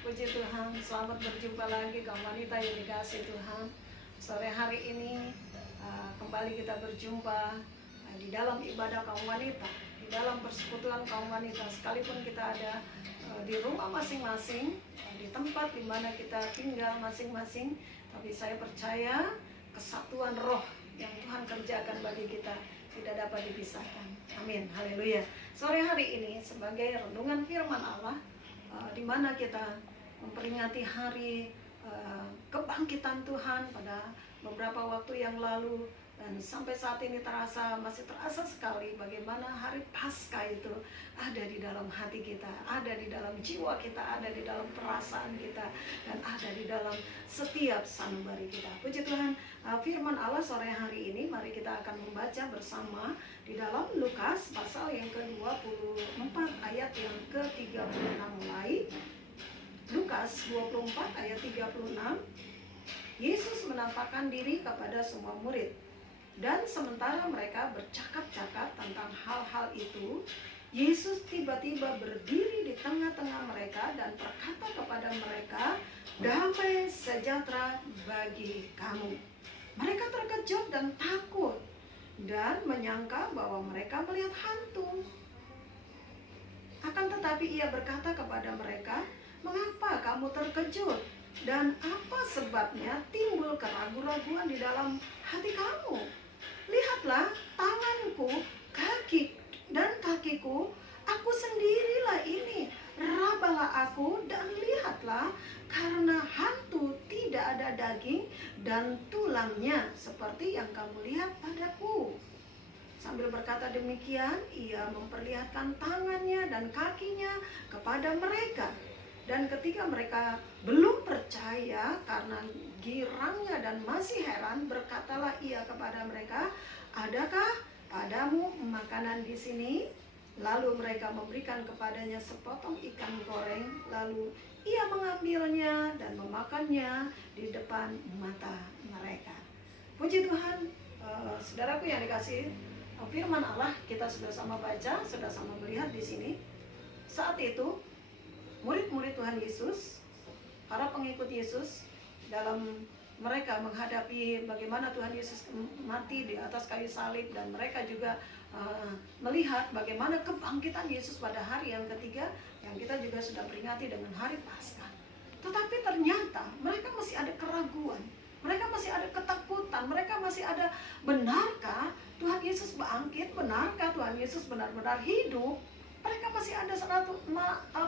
puji Tuhan, selamat berjumpa lagi kaum wanita yang dikasihi Tuhan. Sore hari ini kembali kita berjumpa di dalam ibadah kaum wanita, di dalam persekutuan kaum wanita. Sekalipun kita ada di rumah masing-masing, di tempat di mana kita tinggal masing-masing, tapi saya percaya kesatuan roh yang Tuhan kerjakan bagi kita tidak dapat dipisahkan. Amin, haleluya. Sore hari ini sebagai renungan firman Allah, di mana kita memperingati hari kebangkitan Tuhan pada beberapa waktu yang lalu, dan sampai saat ini masih terasa sekali bagaimana hari Paskah itu ada di dalam hati kita, ada di dalam jiwa kita, ada di dalam perasaan kita, dan ada di dalam setiap sanubari kita. Puji Tuhan, firman Allah sore hari ini mari kita akan membaca bersama di dalam Lukas pasal yang ke-24 ayat yang ke-36 mulai. Lukas 24 ayat 36. Yesus menampakkan diri kepada semua murid, dan sementara mereka bercakap-cakap tentang hal-hal itu, Yesus tiba-tiba berdiri di tengah-tengah mereka dan berkata kepada mereka, "Damai sejahtera bagi kamu." Mereka terkejut dan takut dan menyangka bahwa mereka melihat hantu. Akan tetapi ia berkata kepada mereka, "Mengapa kamu terkejut? Dan apa sebabnya timbul keraguan-raguan di dalam hati kamu? Lihatlah tanganku, kaki dan kakiku, aku sendirilah ini. Rabalah aku dan lihatlah, karena hantu tidak ada daging dan tulangnya seperti yang kamu lihat padaku." Sambil berkata demikian, ia memperlihatkan tangannya dan kakinya kepada mereka. Dan ketika mereka belum percaya karena girangnya dan masih heran, berkatalah ia kepada mereka, "Adakah padamu makanan di sini?" Lalu mereka memberikan kepadanya sepotong ikan goreng, lalu ia mengambilnya dan memakannya di depan mata mereka. Puji Tuhan, saudaraku yang dikasihi, firman Allah kita sudah sama baca, sudah sama melihat di sini. Saat itu murid-murid Tuhan Yesus, para pengikut Yesus, dalam mereka menghadapi bagaimana Tuhan Yesus mati di atas kayu salib, dan mereka juga melihat bagaimana kebangkitan Yesus pada hari yang ketiga, yang kita juga sudah peringati dengan hari Paskah. Tetapi ternyata mereka masih ada keraguan, mereka masih ada ketakutan, mereka masih ada, benarkah Tuhan Yesus bangkit? Benarkah Tuhan Yesus benar-benar hidup? Mereka masih ada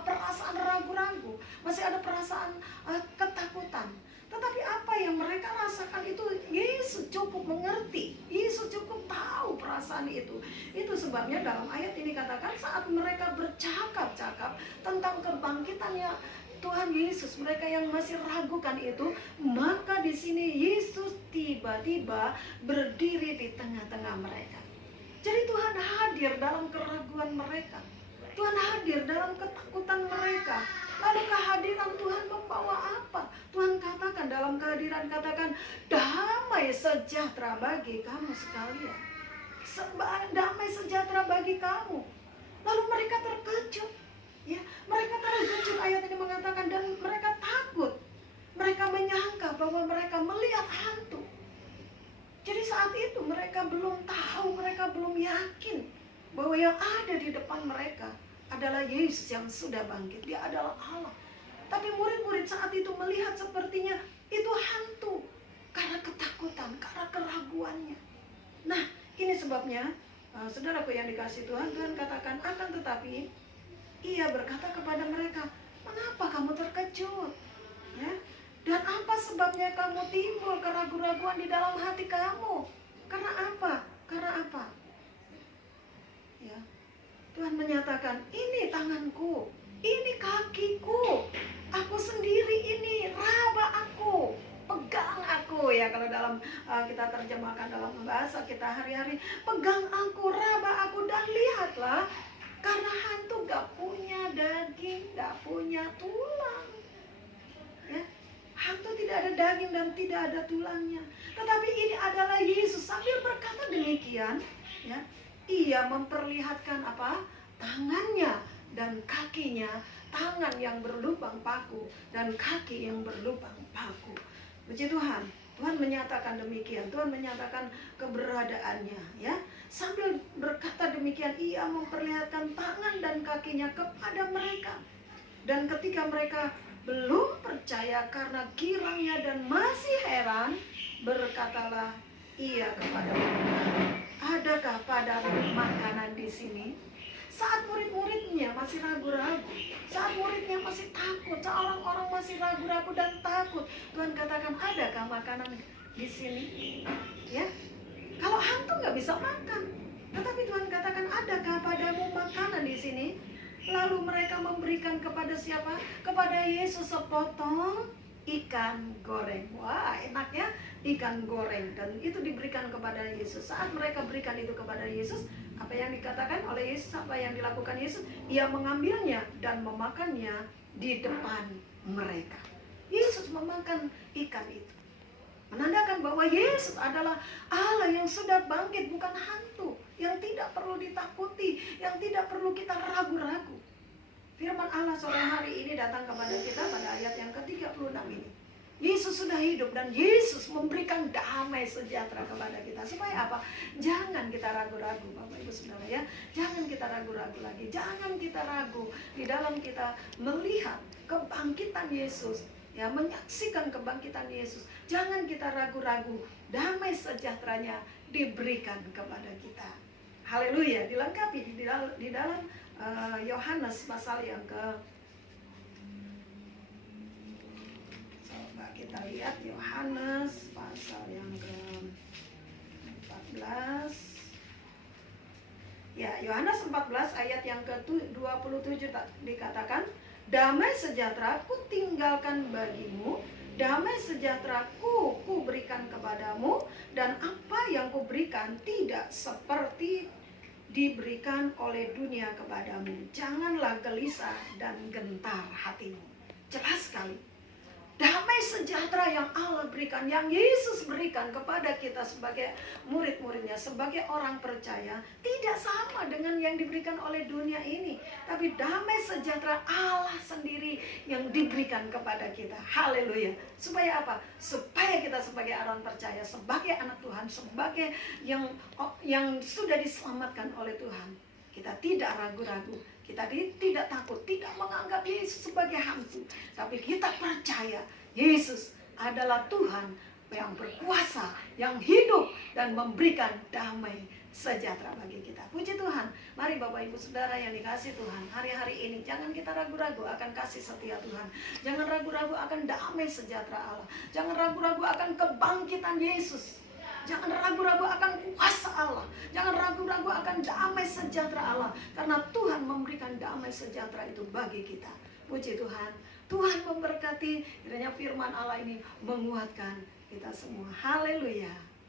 perasaan ragu-ragu, masih ada perasaan ketakutan. Tetapi apa yang mereka rasakan itu Yesus cukup mengerti, Yesus cukup tahu perasaan itu. Itu sebabnya dalam ayat ini katakan saat mereka bercakap-cakap tentang kebangkitannya Tuhan Yesus, mereka yang masih ragukan itu, maka di sini Yesus tiba-tiba berdiri di tengah-tengah mereka. Jadi Tuhan hadir dalam keraguan mereka, Tuhan hadir dalam ketakutan mereka. Lalu kehadiran Tuhan membawa apa? Tuhan katakan dalam kehadiran, katakan, "Damai sejahtera bagi kamu sekalian." Damai sejahtera bagi kamu. Lalu mereka terkejut, ya, mereka terkejut. Ayat ini mengatakan, dan mereka takut. Mereka menyangka bahwa mereka melihat hantu. Jadi saat itu mereka belum tahu, mereka belum yakin bahwa yang ada di depan mereka adalah Yesus yang sudah bangkit. Dia adalah Allah. Tapi murid-murid saat itu melihat sepertinya itu hantu, karena ketakutan, karena keraguannya. Nah, ini sebabnya saudaraku yang dikasihi Tuhan, Tuhan katakan, akan tetapi ia berkata kepada mereka, "Mengapa kamu terkejut? Ya? Dan apa sebabnya kamu timbul keraguan-raguan di dalam hati kamu? Karena apa? Karena apa?" Ya. Tuhan menyatakan, "Ini tanganku, ini kakiku, aku sendiri ini, raba aku, pegang aku." Ya, kalau dalam kita terjemahkan dalam bahasa kita hari-hari, pegang aku, raba aku, dan lihatlah, karena hantu gak punya daging, gak punya tulang. Ya, hantu tidak ada daging dan tidak ada tulangnya. Tetapi ini adalah Yesus. Sambil berkata demikian, ya, ia memperlihatkan apa? Tangannya dan kakinya tangan yang berlubang paku dan kaki yang berlubang paku. Puji Tuhan. Tuhan menyatakan demikian, Tuhan menyatakan keberadaannya, ya. Sambil berkata demikian, ia memperlihatkan tangan dan kakinya kepada mereka. Dan ketika mereka belum percaya karena girangnya dan masih heran, berkatalah ia kepada mereka, adakah padamu makanan di sini? Saat murid-muridnya masih ragu-ragu, saat muridnya masih takut, saat orang-orang masih ragu-ragu dan takut, Tuhan katakan, adakah makanan di sini? Ya, kalau hantu nggak bisa makan, tetapi Tuhan katakan, adakah padamu makanan di sini? Lalu mereka memberikan kepada siapa? Kepada Yesus sepotong ikan goreng. Wah, enaknya ikan goreng. Dan itu diberikan kepada Yesus. Saat mereka berikan itu kepada Yesus, apa yang dikatakan oleh Yesus, apa yang dilakukan Yesus? Ia mengambilnya dan memakannya di depan mereka. Yesus memakan ikan itu, menandakan bahwa Yesus adalah Allah yang sudah bangkit, bukan hantu, yang tidak perlu ditakuti, yang tidak perlu kita ragu-ragu. Firman Allah sore hari ini datang kepada kita pada ayat yang ke-36 ini. Yesus sudah hidup dan Yesus memberikan damai sejahtera kepada kita. Supaya apa? Jangan kita ragu-ragu, Bapak Ibu Saudara, ya. Jangan kita ragu-ragu lagi. Jangan kita ragu di dalam kita melihat kebangkitan Yesus, ya, menyaksikan kebangkitan Yesus. Jangan kita ragu-ragu. Damai sejahteranya diberikan kepada kita. Haleluya. Dilengkapi di dalam Yohanes pasal yang coba kita lihat Yohanes pasal yang ke-14. Ya, Yohanes 14 ayat yang ke-27 dikatakan, damai sejahtera ku tinggalkan bagimu, damai sejahtera ku berikan kepadamu, dan apa yang ku berikan tidak seperti diberikan oleh dunia kepadamu. Janganlah gelisah dan gentar hatimu. Jelas sekali. Damai sejahtera yang Allah berikan, yang Yesus berikan kepada kita sebagai murid-muridnya, sebagai orang percaya, tidak sama dengan yang diberikan oleh dunia ini. Tapi damai sejahtera Allah sendiri yang diberikan kepada kita. Haleluya. Supaya apa? Supaya kita sebagai orang percaya, sebagai anak Tuhan, sebagai yang sudah diselamatkan oleh Tuhan, kita tidak ragu-ragu, kita tidak takut, tidak menganggap Yesus sebagai hantu, tapi kita percaya Yesus adalah Tuhan yang berkuasa, yang hidup dan memberikan damai sejahtera bagi kita. Puji Tuhan. Mari Bapak Ibu Saudara yang dikasih Tuhan, hari-hari ini jangan kita ragu-ragu akan kasih setia Tuhan. Jangan ragu-ragu akan damai sejahtera Allah. Jangan ragu-ragu akan kebangkitan Yesus. Jangan ragu-ragu akan kuasa Allah. Jangan ragu-ragu akan damai sejahtera Allah. Karena Tuhan memberikan damai sejahtera itu bagi kita. Puji Tuhan. Tuhan memberkati. Kiranya firman Allah ini menguatkan kita semua. Haleluya.